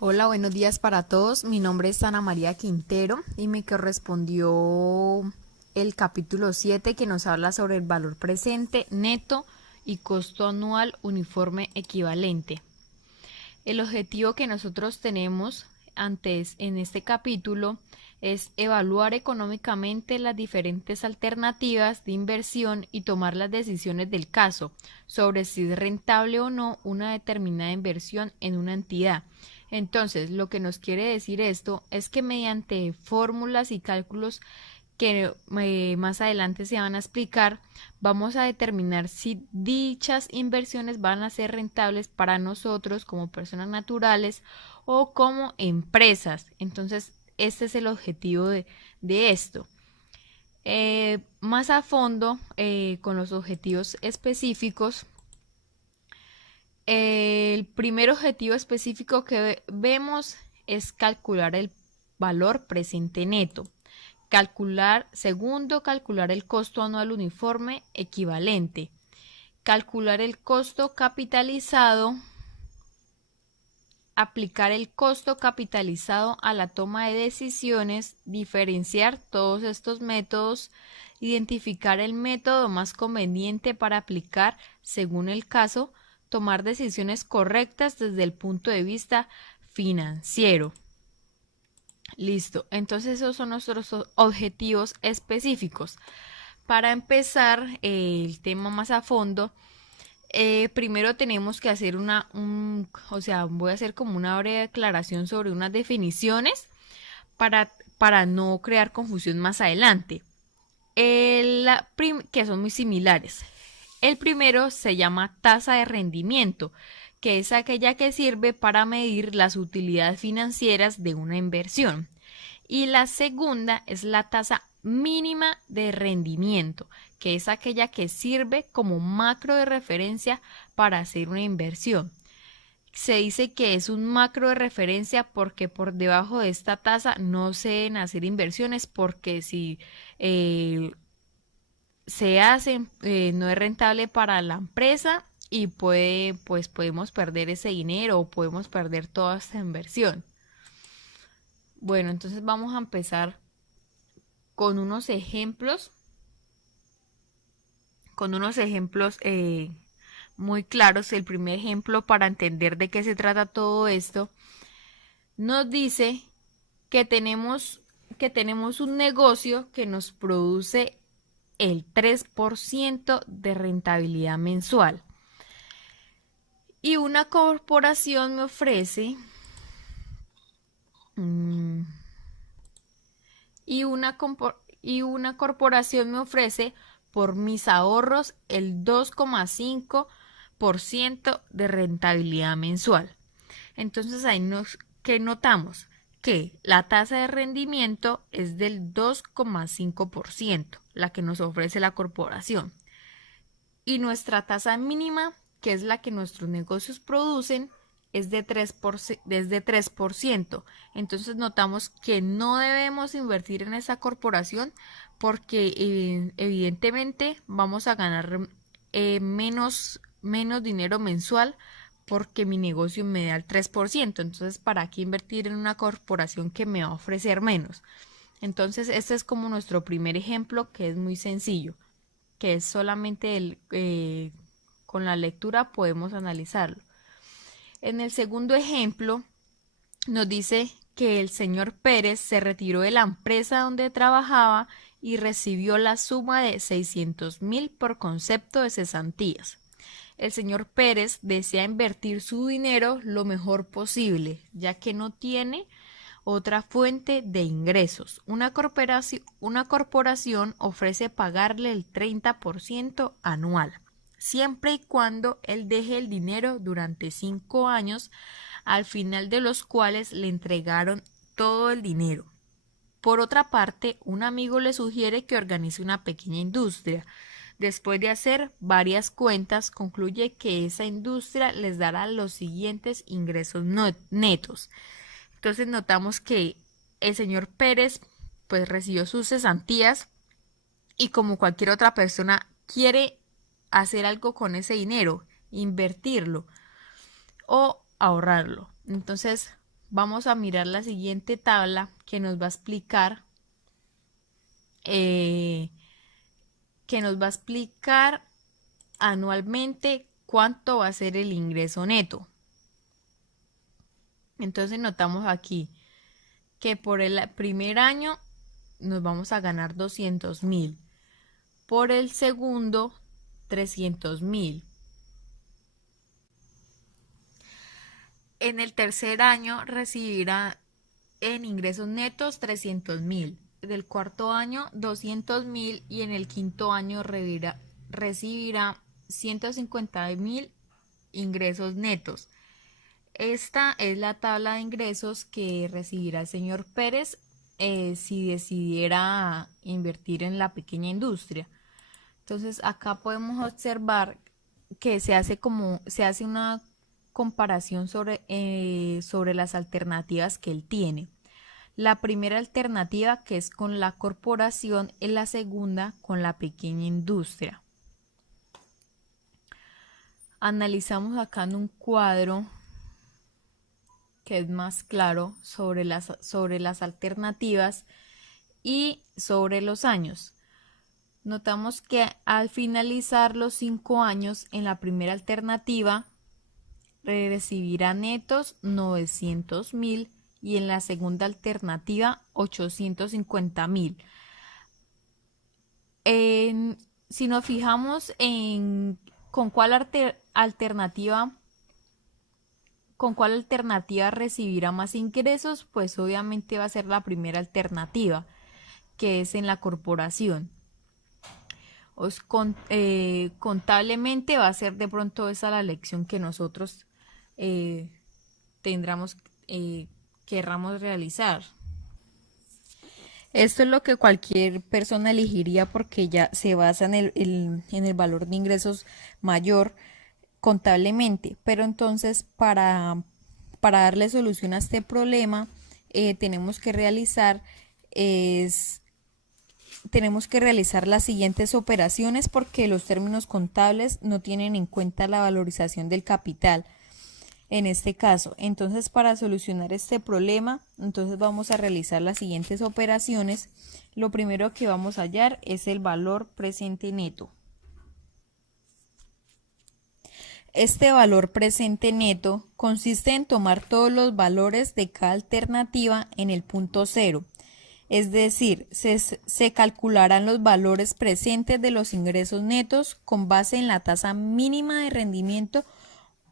Hola, buenos días para todos. Mi nombre es Ana María Quintero y me correspondió el capítulo 7 que nos habla sobre el valor presente neto y costo anual uniforme equivalente. El objetivo que nosotros tenemos antes en este capítulo es evaluar económicamente las diferentes alternativas de inversión y tomar las decisiones del caso sobre si es rentable o no una determinada inversión en una entidad. Entonces, lo que nos quiere decir esto es que mediante fórmulas y cálculos que más adelante se van a explicar, vamos a determinar si dichas inversiones van a ser rentables para nosotros como personas naturales o como empresas. Entonces, este es el objetivo de esto. Más a fondo, con los objetivos específicos, el primer objetivo específico que vemos es calcular el valor presente neto. Calcular el costo anual uniforme equivalente. Calcular el costo capitalizado. Aplicar el costo capitalizado a la toma de decisiones, diferenciar todos estos métodos, identificar el método más conveniente para aplicar según el caso, tomar decisiones correctas desde el punto de vista financiero. Listo, entonces esos son nuestros objetivos específicos. Para empezar el tema más a fondo, primero tenemos que hacer voy a hacer como una breve declaración sobre unas definiciones para no crear confusión más adelante, que son muy similares. El primero se llama tasa de rendimiento, que es aquella que sirve para medir las utilidades financieras de una inversión. Y la segunda es la tasa mínima de rendimiento, que es aquella que sirve como macro de referencia para hacer una inversión. Se dice que es un macro de referencia porque por debajo de esta tasa no se deben hacer inversiones, porque si se hacen no es rentable para la empresa y podemos perder ese dinero o podemos perder toda esta inversión. Bueno, entonces vamos a empezar con unos ejemplos, muy claros. El primer ejemplo, para entender de qué se trata todo esto, nos dice que tenemos un negocio que nos produce el 3% de rentabilidad mensual. Y una corporación me ofrece y una corporación me ofrece por mis ahorros el 2,5% de rentabilidad mensual. Entonces ¿qué notamos? Que la tasa de rendimiento es del 2,5%, la que nos ofrece la corporación. Y nuestra tasa mínima, que es la que nuestros negocios producen, es de 3%. Entonces notamos que no debemos invertir en esa corporación porque evidentemente vamos a ganar menos dinero mensual porque mi negocio me da el 3%. Entonces, ¿para qué invertir en una corporación que me va a ofrecer menos? Entonces, este es como nuestro primer ejemplo, que es muy sencillo, que es solamente con la lectura podemos analizarlo. En el segundo ejemplo nos dice que el señor Pérez se retiró de la empresa donde trabajaba y recibió la suma de 600.000 por concepto de cesantías. El señor Pérez desea invertir su dinero lo mejor posible, ya que no tiene otra fuente de ingresos. Una corporación ofrece pagarle el 30% anual, siempre y cuando él deje el dinero durante 5 años, al final de los cuales le entregaron todo el dinero. Por otra parte, un amigo le sugiere que organice una pequeña industria. Después de hacer varias cuentas, concluye que esa industria les dará los siguientes ingresos netos. Entonces notamos que el señor Pérez pues recibió sus cesantías y como cualquier otra persona quiere hacer algo con ese dinero, invertirlo o ahorrarlo. Entonces vamos a mirar la siguiente tabla que nos va a explicar eh, anualmente cuánto va a ser el ingreso neto. Entonces notamos aquí que por el primer año nos vamos a ganar 200.000, por el segundo 300.000. En el tercer año recibirá en ingresos netos 300.000, del cuarto año 200.000 y en el quinto año recibirá 150.000 ingresos netos. Esta es la tabla de ingresos que recibirá el señor Pérez si decidiera invertir en la pequeña industria. Entonces acá podemos observar que se hace una comparación sobre las alternativas que él tiene. La primera alternativa, que es con la corporación, es la segunda con la pequeña industria. Analizamos acá en un cuadro que es más claro sobre las alternativas y sobre los años. Notamos que al finalizar los 5 años en la primera alternativa recibirá netos 900.000 y en la segunda alternativa 850.000. Si nos fijamos en con cuál alternativa recibirá más ingresos, pues obviamente va a ser la primera alternativa, que es en la corporación. Contablemente va a ser de pronto esa la lección que nosotros querramos realizar. Esto es lo que cualquier persona elegiría porque ya se basa en el valor de ingresos mayor contablemente, pero entonces para darle solución a este problema tenemos que realizar las siguientes operaciones porque los términos contables no tienen en cuenta la valorización del capital en este caso. Entonces, para solucionar este problema, entonces vamos a realizar las siguientes operaciones. Lo primero que vamos a hallar es el valor presente neto. Este valor presente neto consiste en tomar todos los valores de cada alternativa en el punto cero. Es decir, se calcularán los valores presentes de los ingresos netos con base en la tasa mínima de rendimiento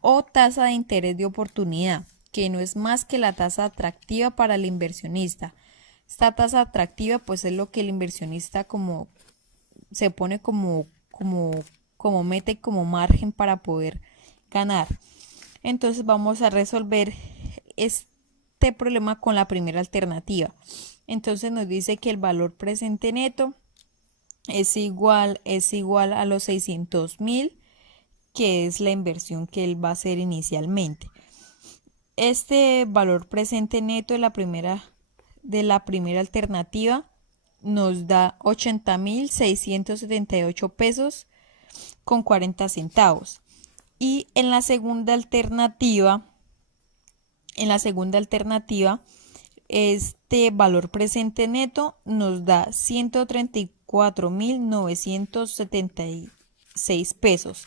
o tasa de interés de oportunidad, que no es más que la tasa atractiva para el inversionista. Esta tasa atractiva pues es lo que el inversionista se pone como mete como margen para poder ganar. Entonces vamos a resolver este problema con la primera alternativa. Entonces nos dice que el valor presente neto es igual a los 600.000, que es la inversión que él va a hacer inicialmente. Este valor presente neto de la primera alternativa nos da 80.678 pesos con 40 centavos. Y en la segunda alternativa, este valor presente neto nos da 134.976 pesos.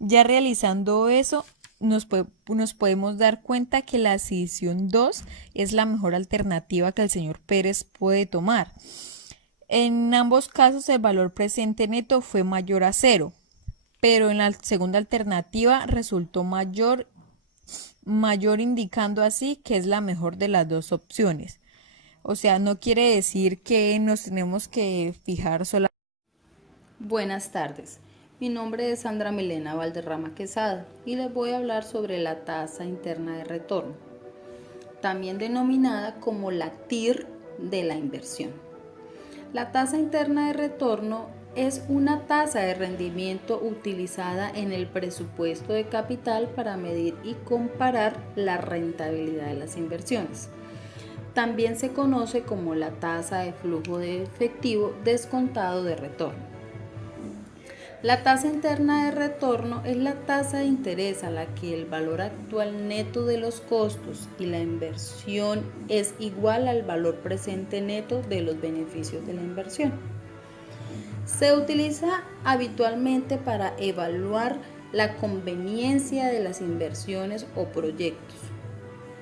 Ya realizando eso, nos podemos dar cuenta que la decisión 2 es la mejor alternativa que el señor Pérez puede tomar. En ambos casos el valor presente neto fue mayor a 0, pero en la segunda alternativa resultó mayor, indicando así que es la mejor de las dos opciones. O sea, no quiere decir que nos tenemos que fijar solamente. Buenas tardes. Mi nombre es Sandra Milena Valderrama Quesada y les voy a hablar sobre la tasa interna de retorno, también denominada como la TIR de la inversión. La tasa interna de retorno es una tasa de rendimiento utilizada en el presupuesto de capital para medir y comparar la rentabilidad de las inversiones. También se conoce como la tasa de flujo de efectivo descontado de retorno. La tasa interna de retorno es la tasa de interés a la que el valor actual neto de los costos y la inversión es igual al valor presente neto de los beneficios de la inversión. Se utiliza habitualmente para evaluar la conveniencia de las inversiones o proyectos.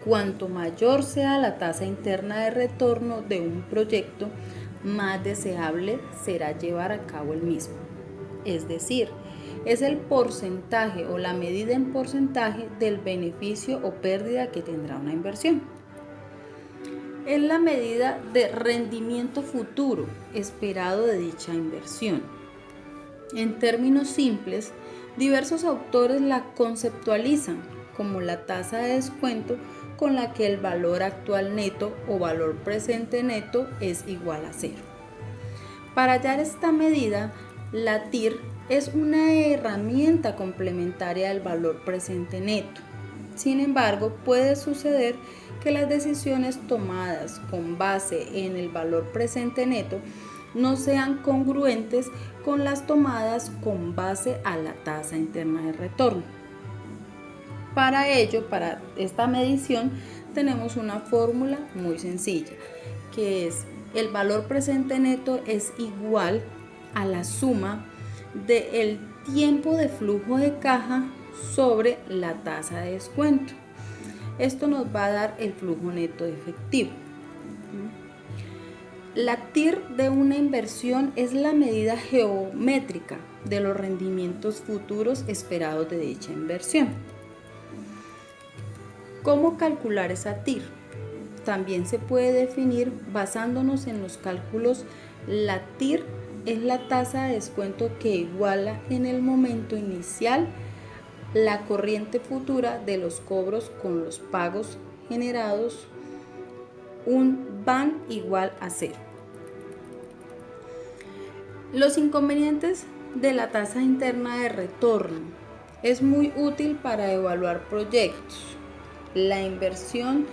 Cuanto mayor sea la tasa interna de retorno de un proyecto, más deseable será llevar a cabo el mismo. Es decir, es el porcentaje o la medida en porcentaje del beneficio o pérdida que tendrá una inversión. Es la medida de rendimiento futuro esperado de dicha inversión. En términos simples, diversos autores la conceptualizan como la tasa de descuento con la que el valor actual neto o valor presente neto es igual a cero. Para hallar esta medida, la TIR es una herramienta complementaria del valor presente neto. Sin embargo, puede suceder que las decisiones tomadas con base en el valor presente neto no sean congruentes con las tomadas con base a la tasa interna de retorno. Para ello, para esta medición, tenemos una fórmula muy sencilla, que es el valor presente neto es igual a la suma del tiempo de flujo de caja sobre la tasa de descuento. Esto nos va a dar el flujo neto efectivo. La TIR de una inversión es la medida geométrica de los rendimientos futuros esperados de dicha inversión. ¿Cómo calcular esa TIR? También se puede definir basándonos en los cálculos. La TIR es la tasa de descuento que iguala en el momento inicial la corriente futura de los cobros con los pagos generados, un van igual a cero. Los inconvenientes de la tasa interna de retorno. Es muy útil para evaluar proyectos. La inversión,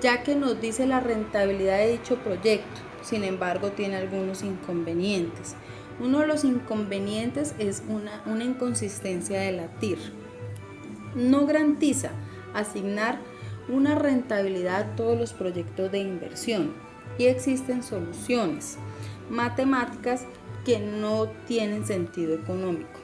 ya que nos dice la rentabilidad de dicho proyecto, sin embargo tiene algunos inconvenientes. Uno de los inconvenientes es una inconsistencia de la TIR. No garantiza asignar una rentabilidad a todos los proyectos de inversión y existen soluciones matemáticas que no tienen sentido económico.